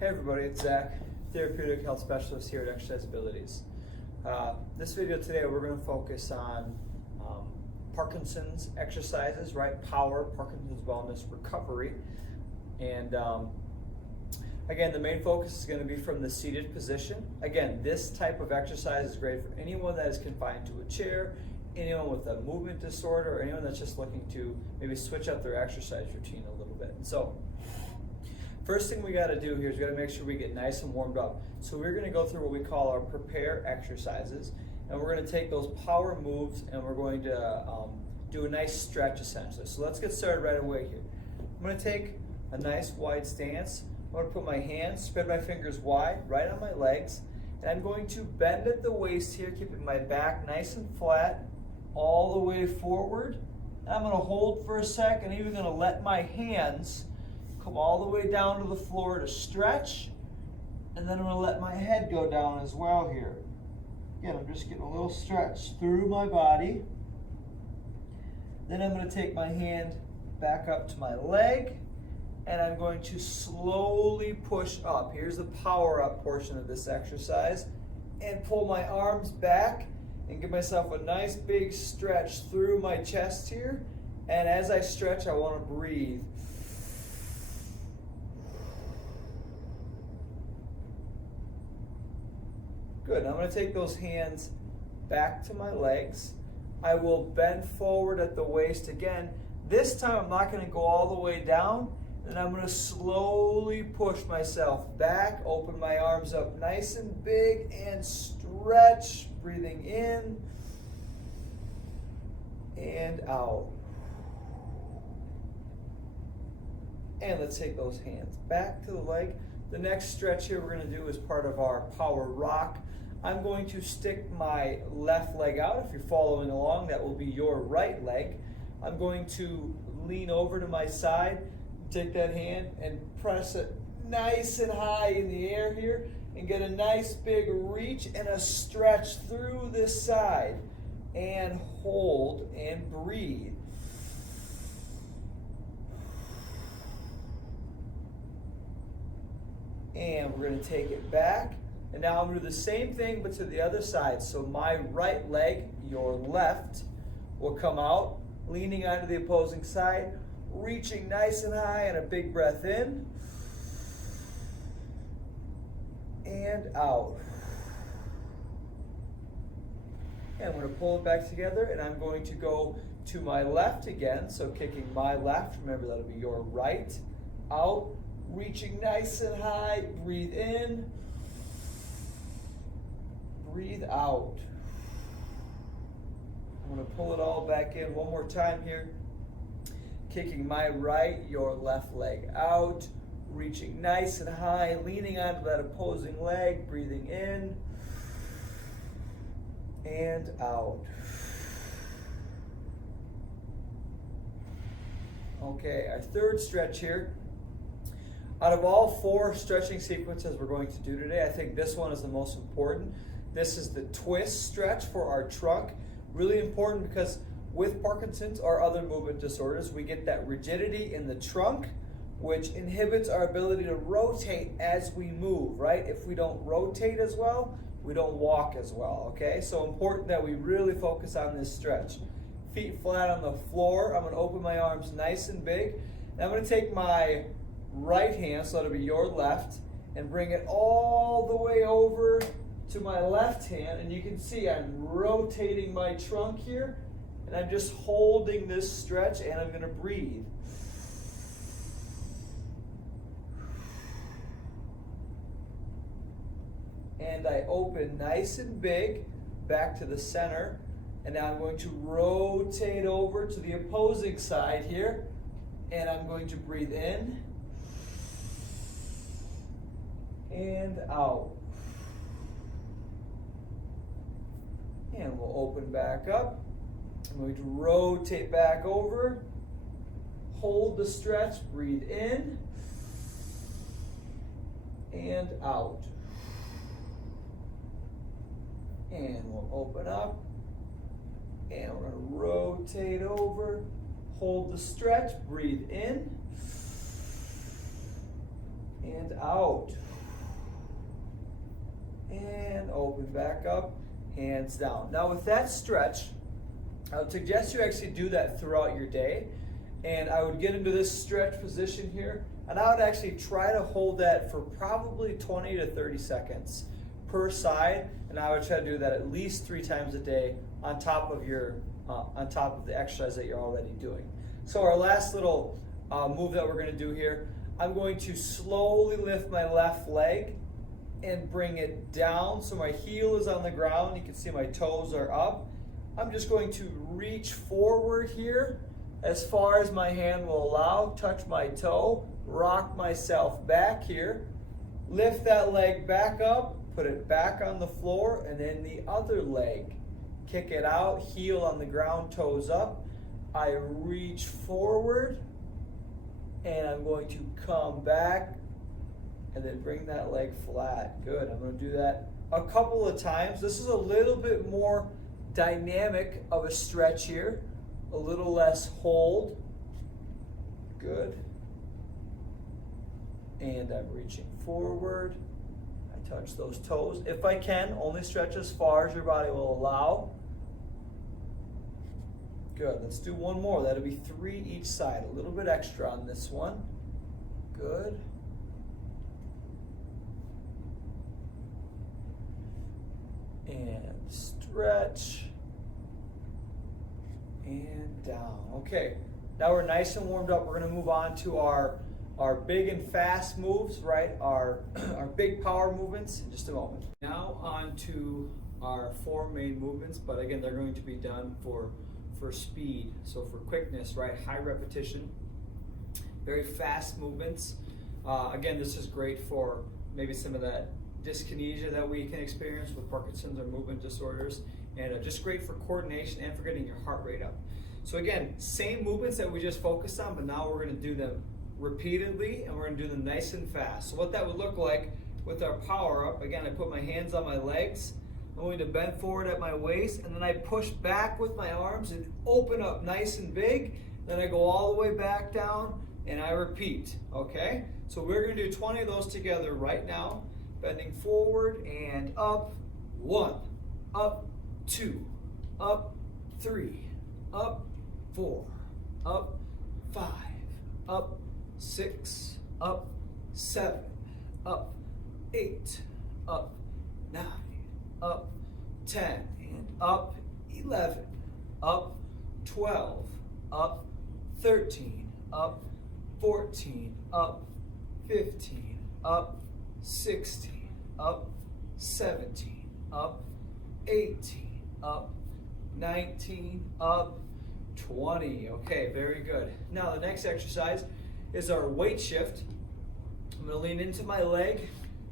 Hey everybody, it's Zach, Therapeutic Health Specialist here at Exercise Abilities. This video today we're going to focus on Parkinson's exercises, right? Power, Parkinson's wellness, recovery. And again, the main focus is going to be from the seated position. Again, this type of exercise is great for anyone that is confined to a chair, anyone with a movement disorder, or anyone that's just looking to maybe switch up their exercise routine a little bit. And so, first thing we got to do here is we got to make sure we get nice and warmed up. So we're going to go through what we call our prepare exercises, and we're going to take those power moves and we're going to do a nice stretch essentially. So let's get started right away here. I'm going to take a nice wide stance. I'm going to put my hands, spread my fingers wide, right on my legs, and I'm going to bend at the waist here, keeping my back nice and flat all the way forward. And I'm going to hold for a sec, and even going to let my hands come all the way down to the floor to stretch, and then I'm going to let my head go down as well here. Again, I'm just getting a little stretch through my body. Then I'm going to take my hand back up to my leg, and I'm going to slowly push up. Here's the power up portion of this exercise, and pull my arms back and give myself a nice big stretch through my chest here. And as I stretch, I want to breathe. Good. I'm going to take those hands back to my legs. I will bend forward at the waist again. This time I'm not going to go all the way down, and I'm going to slowly push myself back, open my arms up nice and big, and stretch, breathing in and out. And let's take those hands back to the leg. The next stretch here we're going to do is part of our power rock. I'm going to stick my left leg out. If you're following along, that will be your right leg. I'm going to lean over to my side, take that hand and press it nice and high in the air here, and get a nice big reach and a stretch through this side. And hold and breathe. And we're going to take it back. And now I'm going to do the same thing, but to the other side. So my right leg, your left, will come out, leaning onto the opposing side, reaching nice and high, and a big breath in. And out. And I'm going to pull it back together, and I'm going to go to my left again. So kicking my left, remember that'll be your right, out, reaching nice and high, breathe in. Breathe out. I'm going to pull it all back in one more time here. Kicking my right, your left leg out. Reaching nice and high, leaning onto that opposing leg. Breathing in and out. Okay, our third stretch here. Out of all four stretching sequences we're going to do today, I think this one is the most important. This is the twist stretch for our trunk. Really important because with Parkinson's or other movement disorders, we get that rigidity in the trunk, which inhibits our ability to rotate as we move, right? If we don't rotate as well, we don't walk as well, okay? So important that we really focus on this stretch. Feet flat on the floor. I'm going to open my arms nice and big. And I'm going to take my right hand, so that'll be your left, and bring it all the way over to my left hand, and you can see I'm rotating my trunk here, and I'm just holding this stretch, and I'm going to breathe. And I open nice and big back to the center, and now I'm going to rotate over to the opposing side here, and I'm going to breathe in and out. And we'll open back up. I'm going to rotate back over. Hold the stretch. Breathe in and out. And we'll open up. And we're going to rotate over. Hold the stretch. Breathe in and out. and open back up, hands down. Now with that stretch, I would suggest you actually do that throughout your day. And I would get into this stretch position here, and I would actually try to hold that for probably 20 to 30 seconds per side, and I would try to do that at least 3 times a day on top of the exercise that you're already doing. So our last little move that we're going to do here, I'm going to slowly lift my left leg and bring it down so my heel is on the ground. You can see my toes are up. I'm just going to reach forward here as far as my hand will allow, touch my toe, rock myself back here, lift that leg back up, put it back on the floor, and then the other leg. Kick it out, heel on the ground, toes up. I reach forward, and I'm going to come back, and then bring that leg flat. Good, I'm going to do that a couple of times. This is a little bit more dynamic of a stretch here. A little less hold. Good. And I'm reaching forward. I touch those toes. If I can, only stretch as far as your body will allow. Good. Let's do one more. That'll be 3 each side. A little bit extra on this one. Good. And stretch. And down. Okay, now we're nice and warmed up. We're going to move on to our big and fast moves, right? Our big power movements in just a moment. Now on to our 4 main movements, but again, they're going to be done for speed. So for quickness, right? High repetition, very fast movements. Again, this is great for maybe some of that dyskinesia that we can experience with Parkinson's or movement disorders. And just great for coordination and for getting your heart rate up. So again, same movements that we just focused on, but now we're going to do them repeatedly, and we're going to do them nice and fast. So what that would look like with our power up, again, I put my hands on my legs. I'm going to bend forward at my waist, and then I push back with my arms and open up nice and big. Then I go all the way back down, and I repeat, okay? So we're going to do 20 of those together right now. Bending forward and up. 1, up, 2, up, 3, up, 4, up, 5, up, 6, up, 7, up, 8, up, 9, up, 10, and up, 11, up, 12, up, 13, up, 14, up, 15, up, 16, up, 17, up, 18, up, 19, up, 20. Okay, very good. Now the next exercise is our weight shift. I'm going to lean into my leg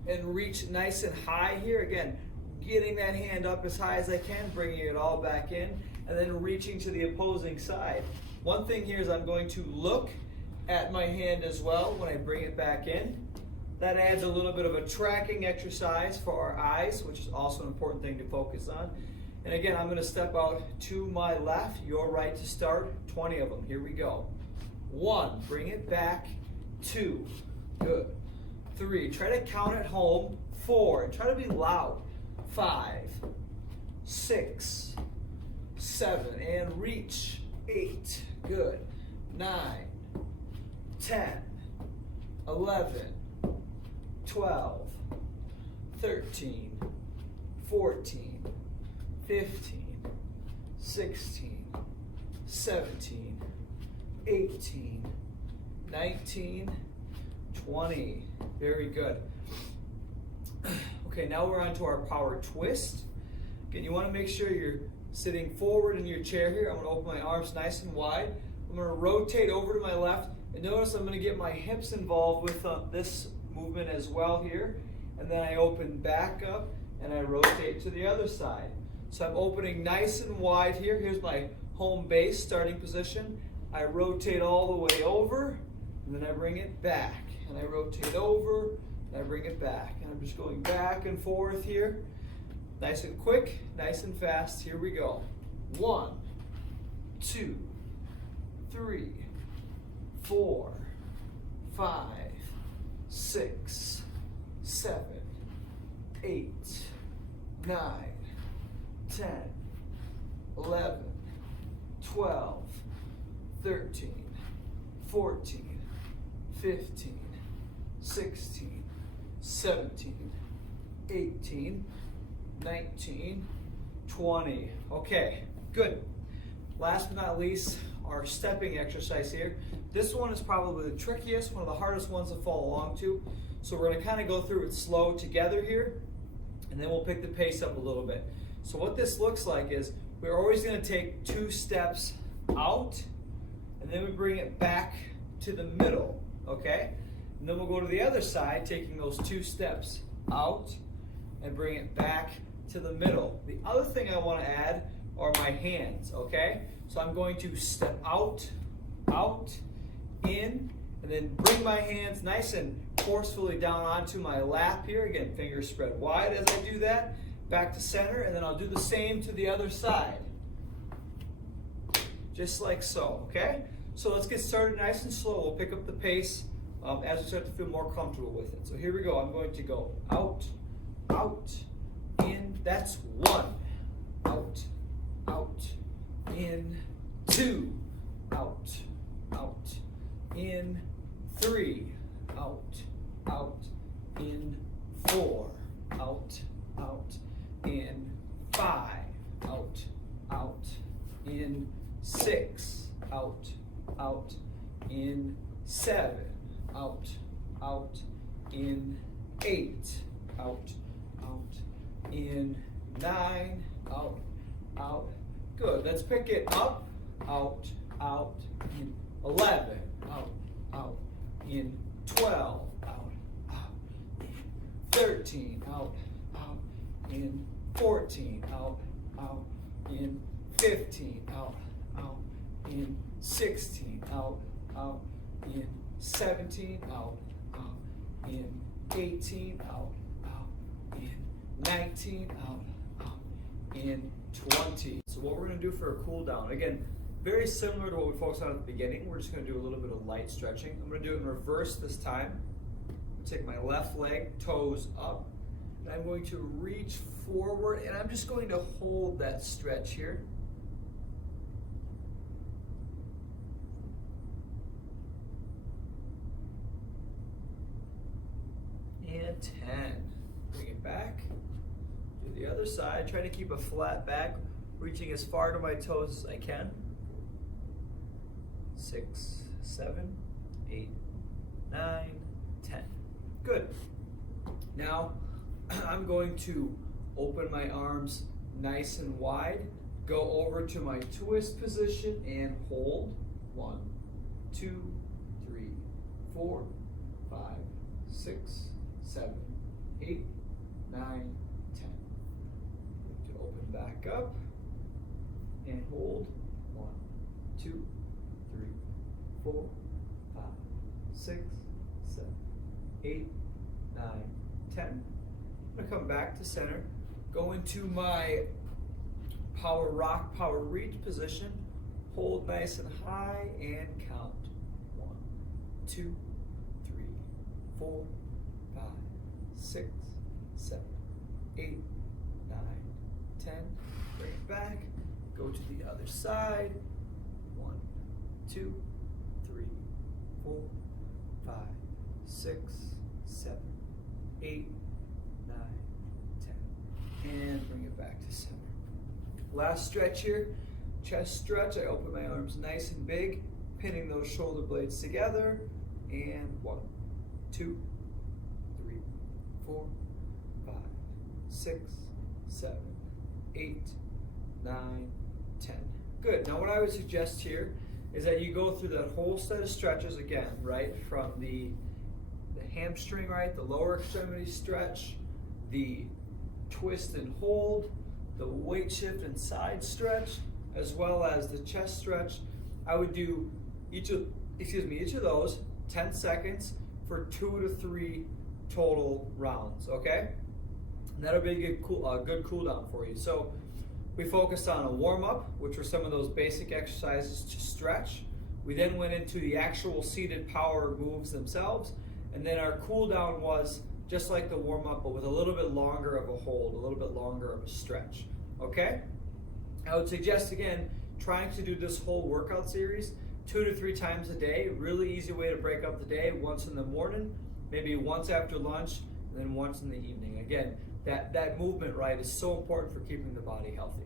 and reach nice and high here. Again, getting that hand up as high as I can, bringing it all back in, and then reaching to the opposing side. One thing here is I'm going to look at my hand as well when I bring it back in. That adds a little bit of a tracking exercise for our eyes, which is also an important thing to focus on. And again, I'm going to step out to my left, your right to start, 20 of them. Here we go. 1, bring it back. 2, good. 3, try to count at home. 4, and try to be loud. 5, 6, 7, and reach. 8, good. 9, 10, 11, 12, 13, 14, 15, 16, 17, 18, 19, 20. Very good. Okay, now we're on to our power twist. Again, you want to make sure you're sitting forward in your chair here. I'm going to open my arms nice and wide. I'm going to rotate over to my left, and notice I'm going to get my hips involved with this movement as well here. And then I open back up and I rotate to the other side. So I'm opening nice and wide here. Here's my home base starting position. I rotate all the way over, and then I bring it back. And I rotate over, and I bring it back. And I'm just going back and forth here. Nice and quick, nice and fast. Here we go. 1, 2, 3, 4, 5, 6, 7, 8, 9, 10, 11, 12, 13, 14, 15, 16, 17, 18, 19, 20. Okay, good. Last but not least, our stepping exercise here. This one is probably the trickiest, one of the hardest ones to follow along to. So we're going to kind of go through it slow together here, and then we'll pick the pace up a little bit. So what this looks like is we're always going to take 2 steps out, and then we bring it back to the middle, okay? And then we'll go to the other side, taking those 2 steps out and bring it back to the middle. The other thing I want to add are my hands, okay? So I'm going to step out, in, and then bring my hands nice and forcefully down onto my lap here. Again, fingers spread wide as I do that. Back to center, and then I'll do the same to the other side. Just like so, okay? So let's get started nice and slow. We'll pick up the pace as we start to feel more comfortable with it. So here we go. I'm going to go out, in. That's 1. Out, in. 2. Out, in. 3. Out, in. 4. Out, in. 5. Out, in. 6. Out, in. 7. Out, in. 8. Out, in. 9. Out. Good. Let's pick it up. Out, in. 11. Out, in. 12. Out, in. 13. Out, in. 14. Out, in. 15. Out, in. 16. Out, in. 17. Out, in. 18. Out, in. 19. Out, in. 20. So what we're going to do for a cool down, again, very similar to what we focused on at the beginning. We're just going to do a little bit of light stretching. I'm going to do it in reverse this time. I'm going to take my left leg, toes up, and I'm going to reach forward, and I'm just going to hold that stretch here. And 10. Bring it back. Do the other side. Try to keep a flat back, reaching as far to my toes as I can. 6, 7, 8, 9, 10. Good. Now, I'm going to open my arms nice and wide, go over to my twist position and hold. 1, 2, 3, 4, 5, 6, 7, 8, 9, 10. To open back up and hold. 1, 2, 3, 4, 5, 6, 7, 8, 9, 10. I'm going to come back to center, go into my power rock, power reach position, hold nice and high, and count. 1, 2, 3, 4, 5, 6, 7, 8, 9, 10. Bring it back, go to the other side. 1, 2, 3, 4, 5, 6, 7, 8, 9, 10. And bring it back to center. Last stretch here, chest stretch. I open my arms nice and big, pinning those shoulder blades together. And 1, 2, 3, 4, 5, 6, 7, 8, 9, 10. Good. Now what I would suggest here is that you go through that whole set of stretches again, right? From the hamstring, right? The lower extremity stretch, the twist and hold, the weight shift and side stretch, as well as the chest stretch. I would do each of those 10 seconds for 2 to 3 total rounds, okay? And that'll be a good cool down for you. So we focused on a warm-up, which were some of those basic exercises to stretch. We then went into the actual seated power moves themselves, and then our cool down was just like the warm-up, but with a little bit longer of a hold, a little bit longer of a stretch, okay? I would suggest, again, trying to do this whole workout series 2 to 3 times a day. Really easy way to break up the day, once in the morning, maybe once after lunch, and then once in the evening. Again, that movement, right, is so important for keeping the body healthy.